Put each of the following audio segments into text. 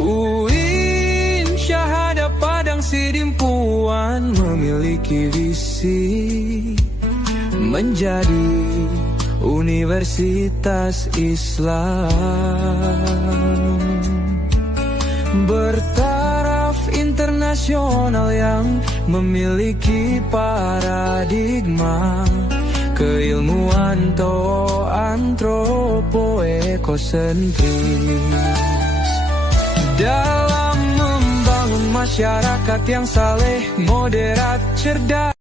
UIN Syahada Padang Sidimpuan memiliki visi menjadi Universitas Islam bertaraf internasional yang memiliki paradigma keilmuan antropo-ekosentris dalam membangun masyarakat yang saleh, moderat, cerdas.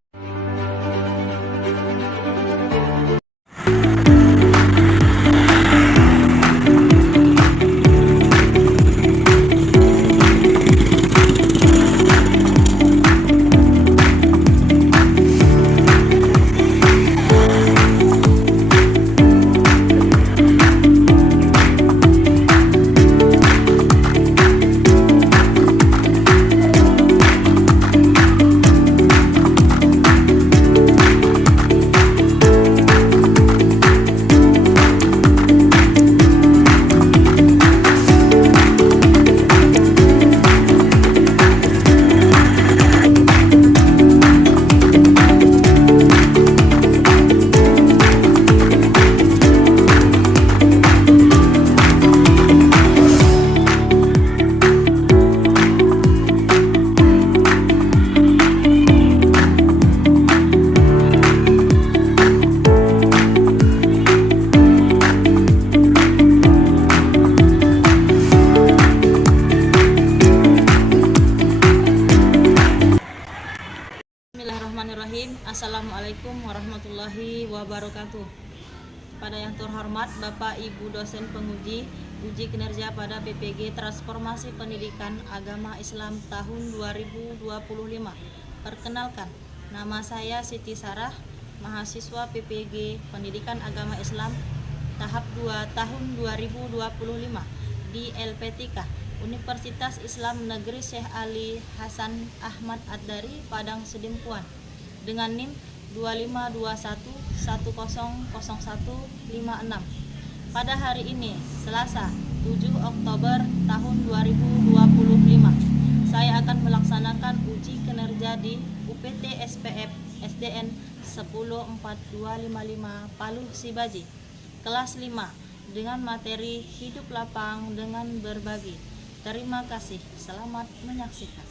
Assalamualaikum warahmatullahi wabarakatuh. Pada yang terhormat Bapak Ibu dosen penguji uji kinerja pada PPG Transformasi Pendidikan Agama Islam tahun 2025. Perkenalkan, nama saya Siti Sarah, mahasiswa PPG Pendidikan Agama Islam tahap 2 tahun 2025 di LPTK Universitas Islam Negeri Syekh Ali Hasan Ahmad Ad-Dari Padang Sidimpuan dengan NIM 2521100156. Pada hari ini, Selasa, 7 Oktober tahun 2025, saya akan melaksanakan uji kinerja di UPT SPF SDN 104255 Paluh Sibaji, kelas 5 dengan materi hidup lapang dengan berbagi. Terima kasih. Selamat menyaksikan.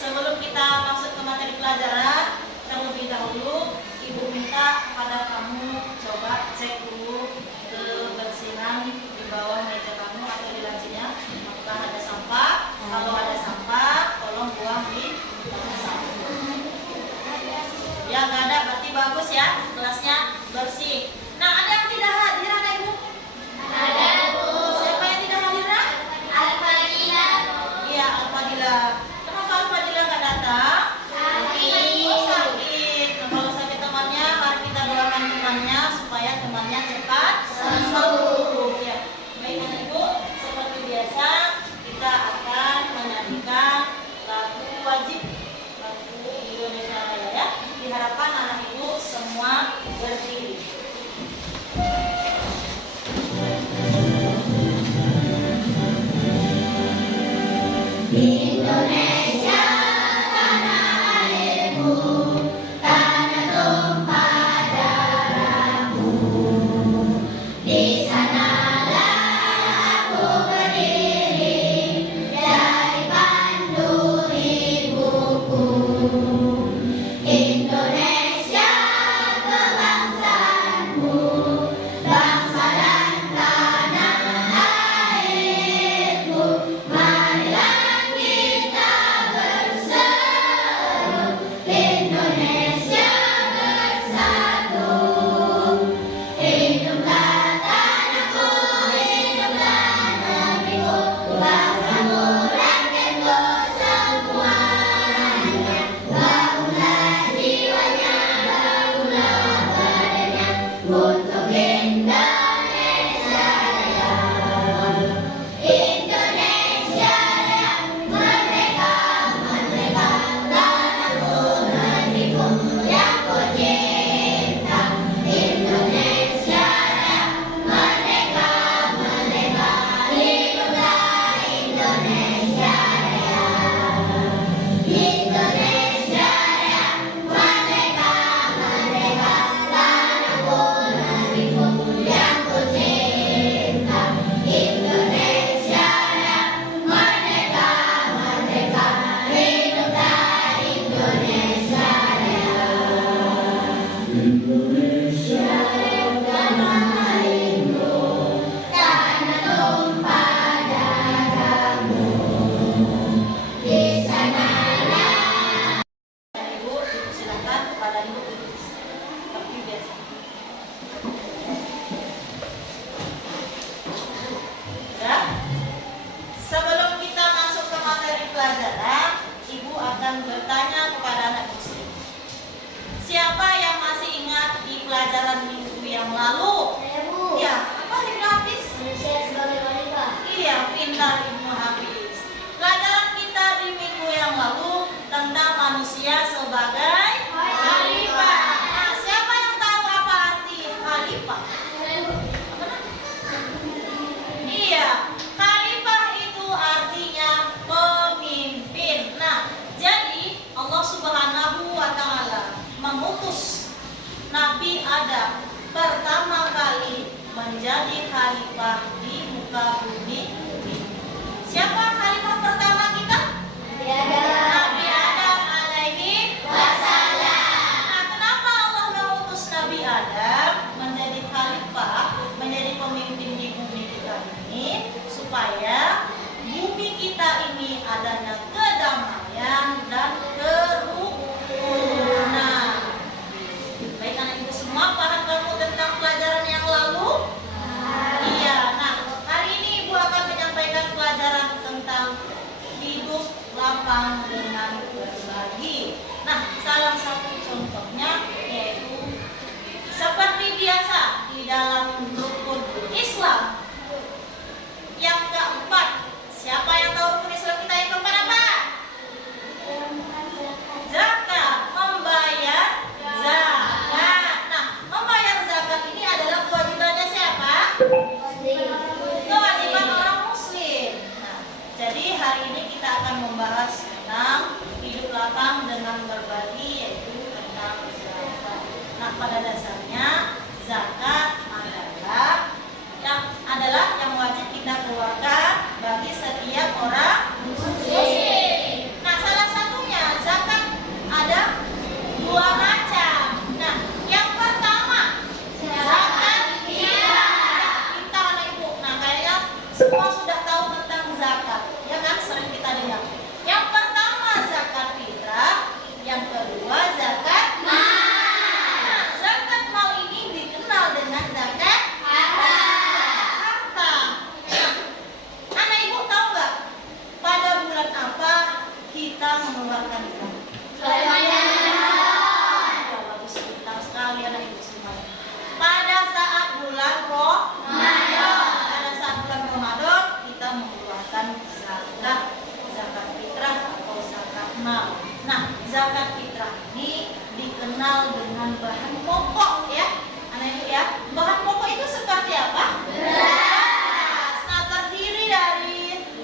Sebelum kita masuk ke materi pelajaran, terlebih dahulu Ibu minta kepada kamu coba cek dulu kebersihan di bawah meja kamu atau di lacinya. Apakah ada sampah? Kalau ada sampah, tolong buang di sampah. Ya, nggak ada, berarti bagus ya, kelasnya bersih. Nah, ada yang tidak hadir, ada Ibu? Ada, Bu. Siapa yang tidak hadir? Al-Fadila. Iya, Al-Fadila. Kenapa Al-Fadila nggak datang? Sakit. Oh, sakit. Nah, kalau sakit temannya, mari kita doakan temannya supaya temannya cepat sembuh. Ya, baik Ibu, seperti biasa kita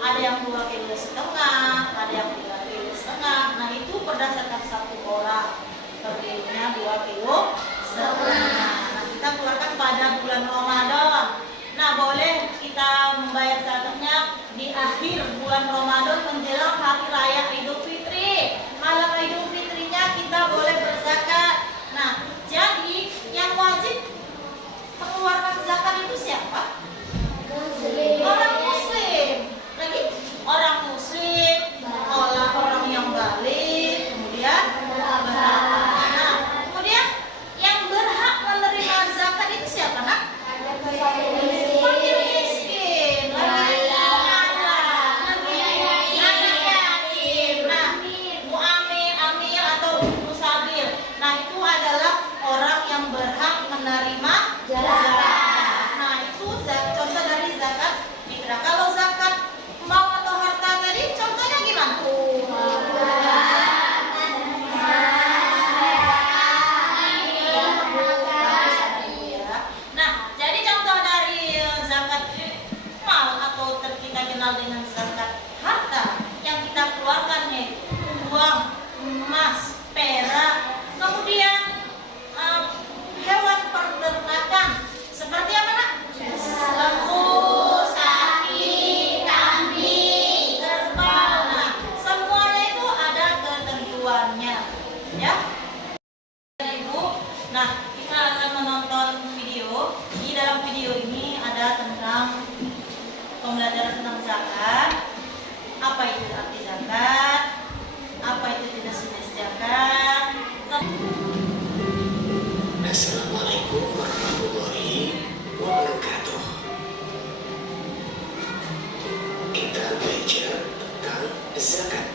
ada yang 2,5 kg, berdasarkan 1 orang. Per kilonya 2,5 kilo. Nah, kita keluarkan pada bulan Ramadan. Nah, boleh kita membayar zakatnya di akhir bulan Ramadan menjelang hari raya Idul Fitri. Malam Idul Fitrinya kita boleh berzakat. Nah, jadi yang wajib mengeluarkan zakat itu siapa? Orang muslim. Lagi orang muslim, orang yang balik, kemudian nah, kemudian yang berhak menerima zakat itu siapa, Nak? Fakir miskin, lagi anak yatim, nah, mu'amil, amil atau musabil. Nah, itu adalah orang yang berhak menerima zakat. Nah, itu contoh dari zakat fitrah. Kalau zakat mau atau harta tadi contohnya gimana? Nah, jadi contoh dari zakat mal atau kita kenal dengan zakat harta yang kita keluarkan yaitu uang, emas, perak, kemudian hewan peternakan seperti apa, Nak? Lembu, sapi, kambing, kerbau. Nah, semuanya itu ada ketentuannya, ya. Ibu, nah kita akan menonton video. Di dalam video ini ada tentang pembelajaran tentang zakat. Apa itu arti zakat? Apa itu jenis-jenis zakat? Assalamualaikum warahmatullahi wabarakatuh. Kita belajar tentang zakat.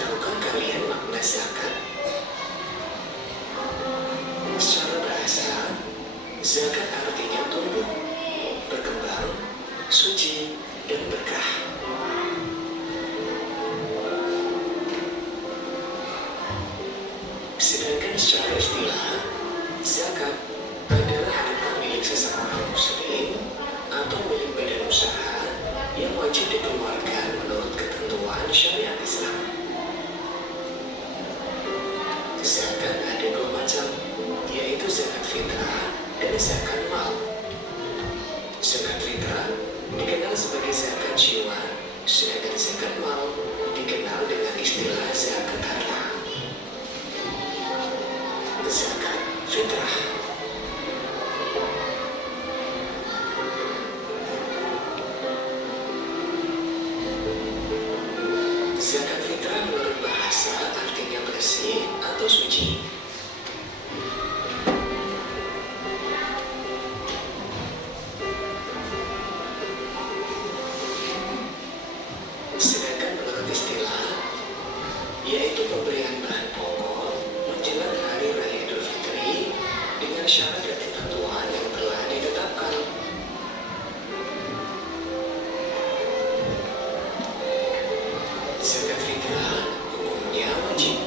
Tahukah kalian makna zakat? Secara bahasa, zakat artinya tumbuh, berkembang, suci, dan berkah. Sedangkan secara istilah, zakat adalah harta milik seseorang muslim atau milik badan usaha yang wajib dikeluarkan menurut ketentuan syariat Islam. Zakat ada 2 macam, yaitu zakat fitrah dan zakat mal. Zakat fitrah dikenal sebagai zakat jiwa, sedangkan zakat mal dikenal dengan istilah zakat harta. Zakat fitrah. Zakat fitrah menurut bahasa artinya bersih atau suci. Sedangkan menurut istilah, yaitu pemberian bahan pokok menjelang hari raya Idul Fitri dengan syarat dan ketentuan yang telah ditetapkan. Zakat fitrah hukumnya wajib.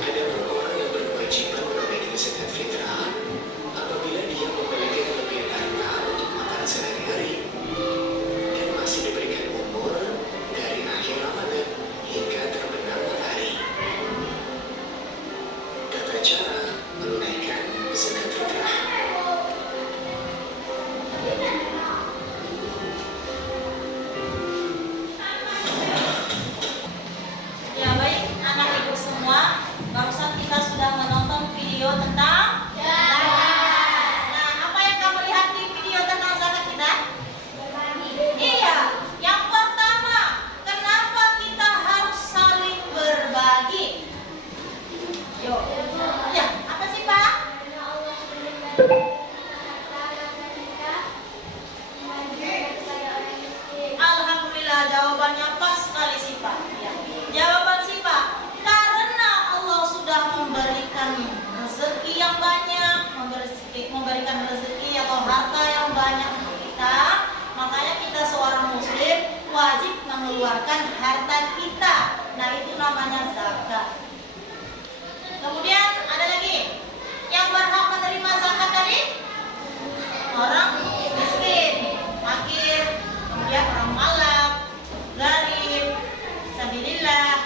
Adapun orang yang berkewajiban menunaikan zakat fitrah apabila dia memiliki kelebihan harta untuk makan sehari-hari dan masih diberikan umur dari akhir Ramadan hingga terbenam matahari. Tata cara menunaikan zakat fitrah. Ya, baik anak ibu semua, barusan kita sudah menonton video tentang zakat. Nah, apa yang kamu lihat di video tentang zakat kita? Iya, yang pertama, kenapa kita harus saling berbagi? Yuk, ya, apa sih, Pak? Alhamdulillah, jawabannya pas sekali sih, Pak. Ya. Jawaban sih, Pak, karena Allah sudah memberikan rezeki yang banyak, memberikan rezeki atau harta yang banyak untuk kita, makanya kita seorang muslim wajib mengeluarkan harta kita. Nah, itu namanya zakat. Kemudian ada lagi yang berhak menerima zakat tadi, orang miskin, fakir, kemudian orang malak, garib, sabilillah,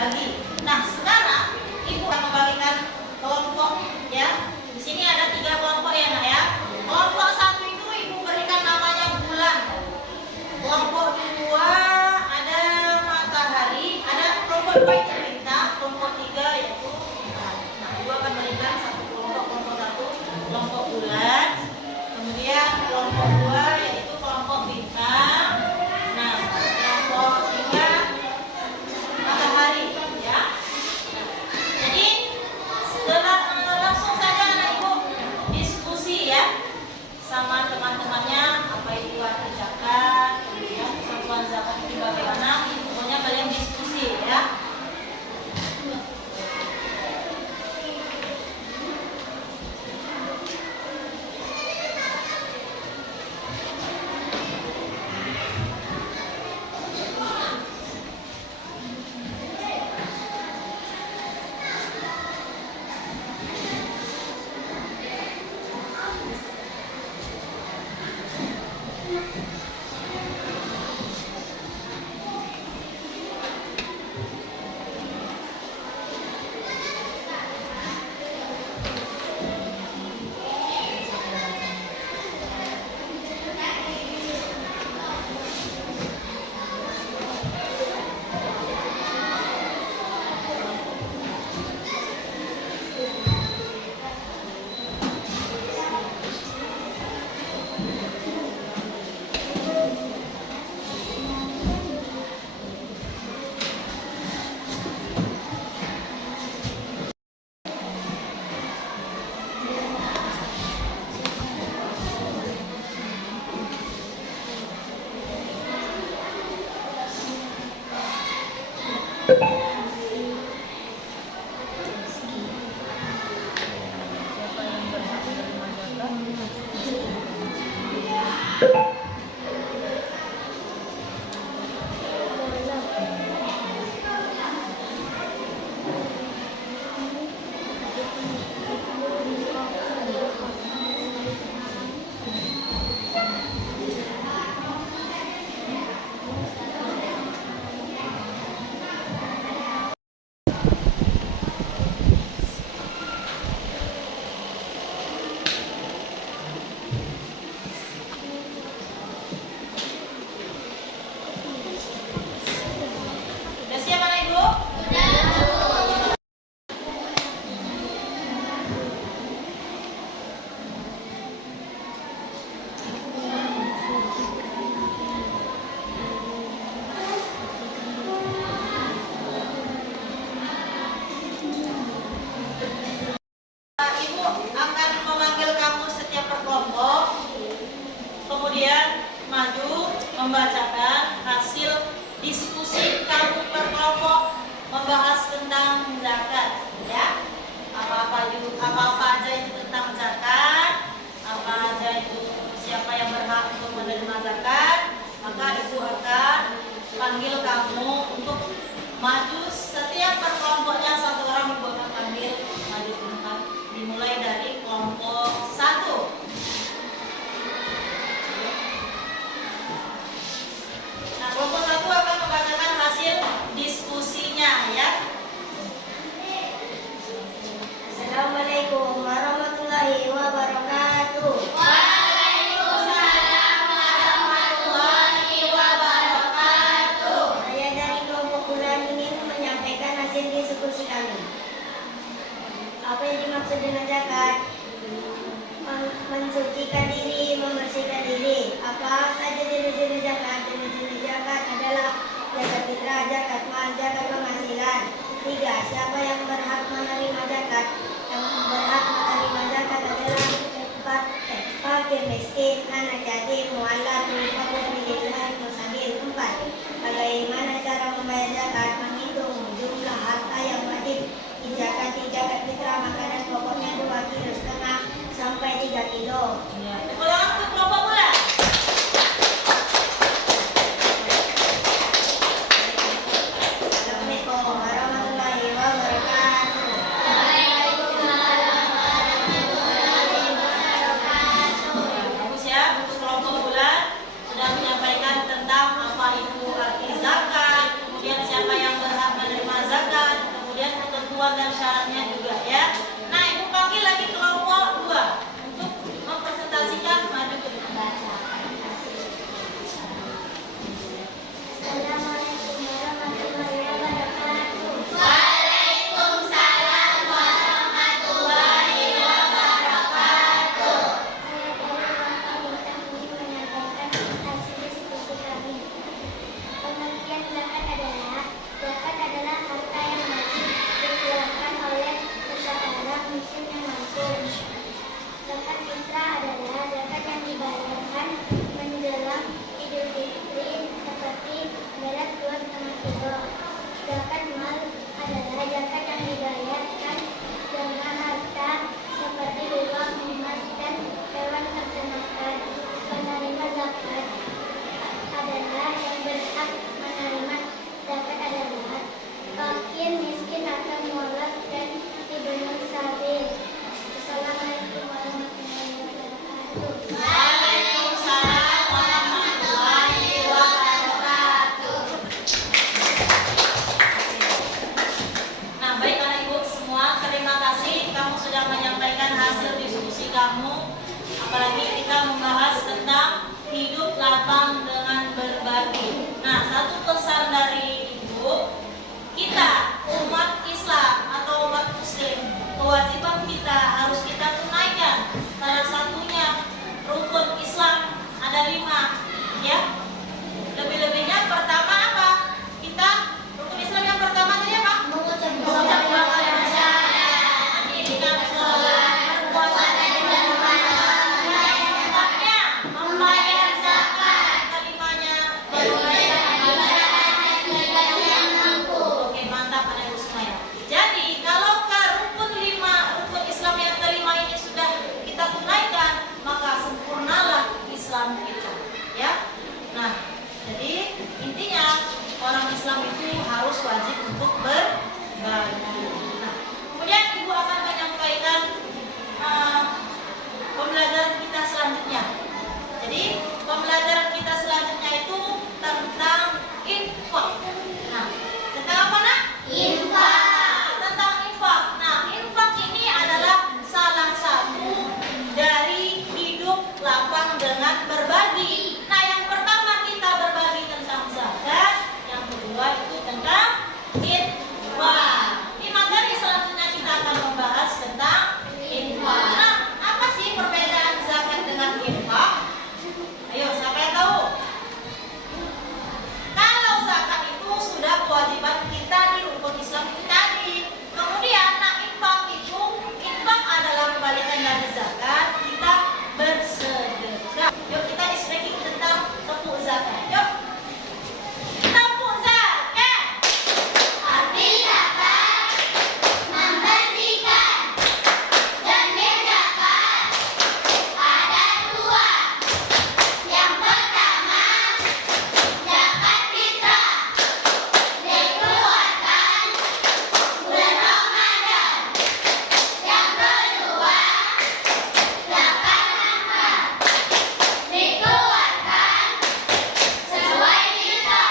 dibagi. Nah, sekarang Ibu akan membagikan kelompok ya. Di sini ada 3 kelompok ya, Nak ya. Kelompok 1 itu Ibu berikan namanya bulan. Kelompok 2 ada matahari, ada kelompok 2 itu bintang, kelompok 3 yaitu bulan. Nah, Ibu akan berikan satu kelompok 1 kelompok bulan, kemudian kelompok 2 yaitu kelompok bintang. Nah, kelompok 3 matahari ya. Nah, jadi langsung saja anak Ibu diskusi ya sama teman-temannya apa itu arti zakat, kemudian satuan zakat itu bagaimana. Pokoknya kalian diskusi ya. Sudah siap anak Ibu? Ibu akan memanggil kamu setiap berkelompok, kemudian maju membacakan hasil diskusi kamu berkelompok membahas tentang zakat, ya. Apa-apa aja itu tentang zakat, apa aja itu siapa yang berhak untuk menerima zakat, maka Ibu akan panggil kamu untuk maju setiap berkelompoknya 1 orang. Ibu akan panggil maju ke depan. Dimulai dari kelompok 1. Nah, kelompok 1 akan membacakan hasil diskusinya ya. Assalamualaikum warahmatullahi wabarakatuh. Waalaikumsalam warahmatullahi wabarakatuh. Saya dari kelompok bulan ingin menyampaikan hasil diskusi kami. Apa yang dimaksud dengan zakat? Mensucikan diri, membersihkan diri. Apa saja jenis-jenis zakat? Jenis-jenis zakat adalah zakat fitrah, zakat mal, zakat penghasilan. 3. Siapa yang berhak menerima zakat? Yang berhak menerima zakat adalah fakir miskin, anak yatim, mualaf, fakir, musabil. 4. Bagaimana cara membayar zakat? Menghitung jumlah harta yang wajib dizakati. Zakat fitrah makanan pokoknya 2,5 kilo sampai 3 kilo. Ya. Ulang untuk kelompok bulan. Assalamualaikum warahmatullahi wabarakatuh. Bagus ya untuk kelompok bulan. Islam itu harus wajib untuk berbagi. Nah, kemudian Ibu akan menyampaikan pembelajaran kita selanjutnya. Jadi pembelajaran kita selanjutnya itu tentang infak. Nah, tentang apa nak? Infak. Tentang infak. Nah, infak ini adalah salah satu dari hidup lapang dengan berbagi. Nah, yang pertama kita berbagi tentang zakat, yang kedua itu tentang infak. Di materi selanjutnya kita akan membahas tentang infak. Nah, apa sih perbedaan zakat dengan infak? Ayo, siapa yang tahu? Kalau zakat itu sudah kewajiban kita di rukun Islam itu tadi. Kemudian, nah infak adalah kebalikan dari zakat. Kita bersedekah. Yuk kita speaking tentang tepuk zakat. Yuk. Tepuk zakat. Arti zakat membersihkan dan zakat ada dua. Yang pertama zakat fitrah dikeluarkan bulan Ramadan. Yang kedua zakat nafkah dikeluarkan sesuai nisab.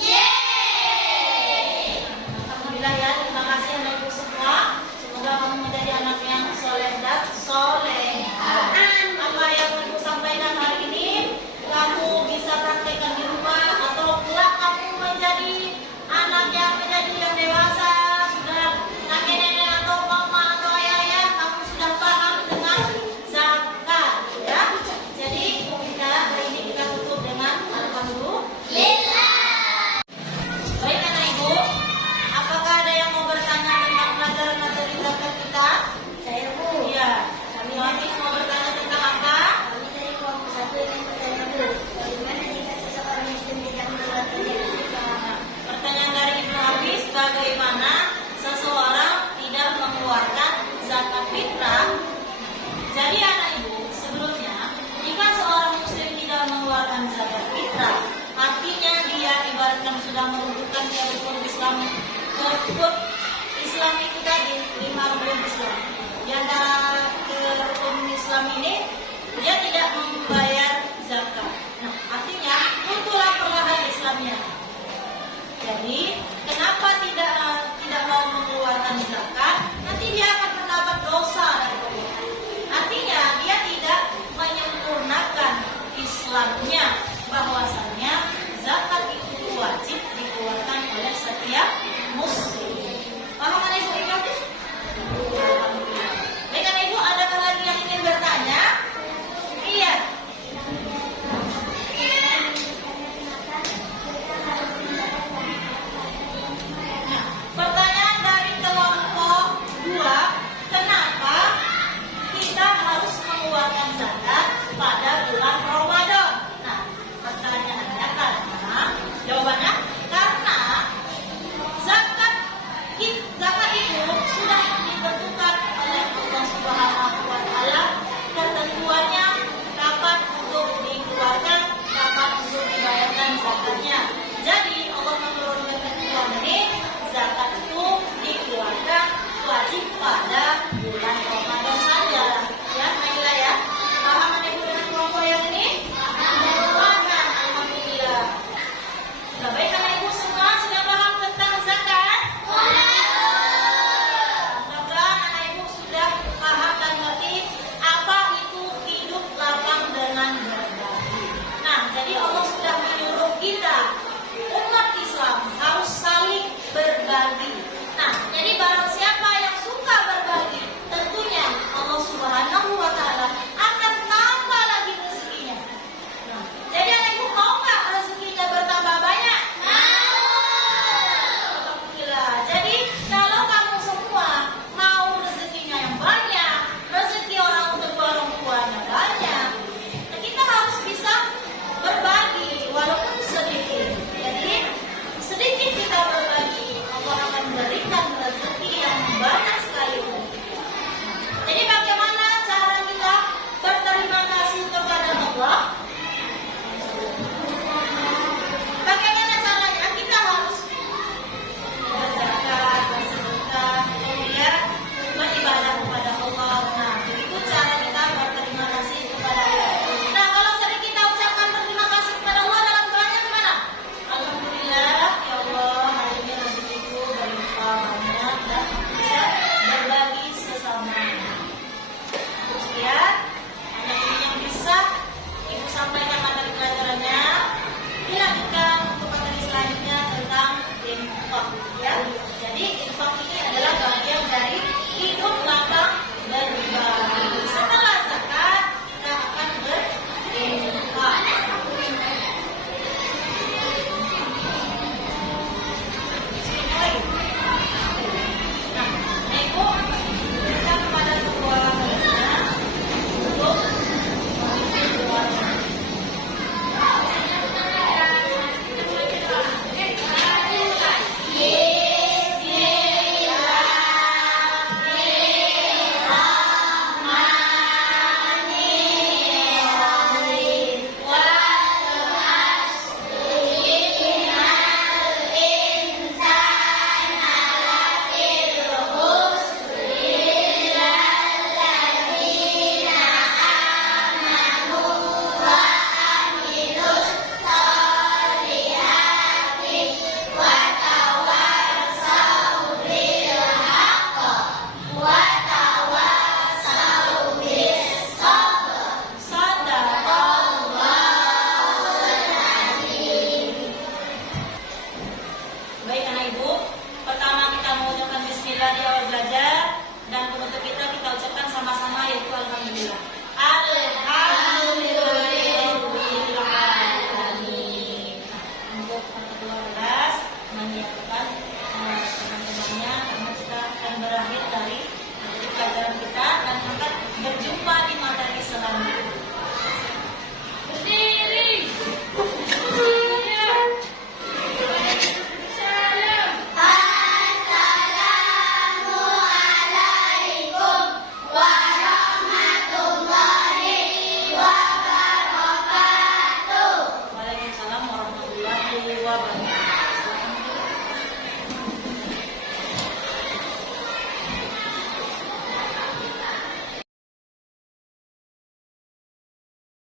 Yeay! Alhamdulillah ya, terima kasih Anak Ibu semua. Semoga kamu menjadi anak yang soleh dan soleha. Apa yang Ibu sampaikan hari ini kamu bisa praktekkan di rumah, atau kelak kamu menjadi anak yang dewasa, sudah kakek nenek atau mama atau ayah, kamu sudah paham dengan zakat ya. Jadi kita hari ini kita tutup dengan alhamdulillah. Baik anak ibu, apakah ada yang mau bertanya tentang pelajaran materi zakat kita? Saya Bu. Iya. Kami Hafiz mau bertanya tentang apa? Kami dari kelompok 1 ingin bertanya Bu, bagaimana jika seseorang muslim tidak mengeluarkan zakat fitrah? Nah, pertanyaan dari Ibnu Hafiz, bagaimana seseorang tidak mengeluarkan zakat fitrah? Jadi anak ibu, sebelumnya jika seorang muslim tidak mengeluarkan zakat fitrah, artinya dia ibaratkan sudah meruntuhkan ke rukun Islam. Rukun Islam itu tadi 5 rukun Islam. Di antara rukun Islam ini dia tidak membayar zakat. Nah, artinya runtuhlah perlahan Islamnya. Jadi, kenapa tidak mau mengeluarkan zakat? Nanti dia akan mendapat dosa dari Allah. Artinya dia tidak menyempurnakan Islamnya, bahwasanya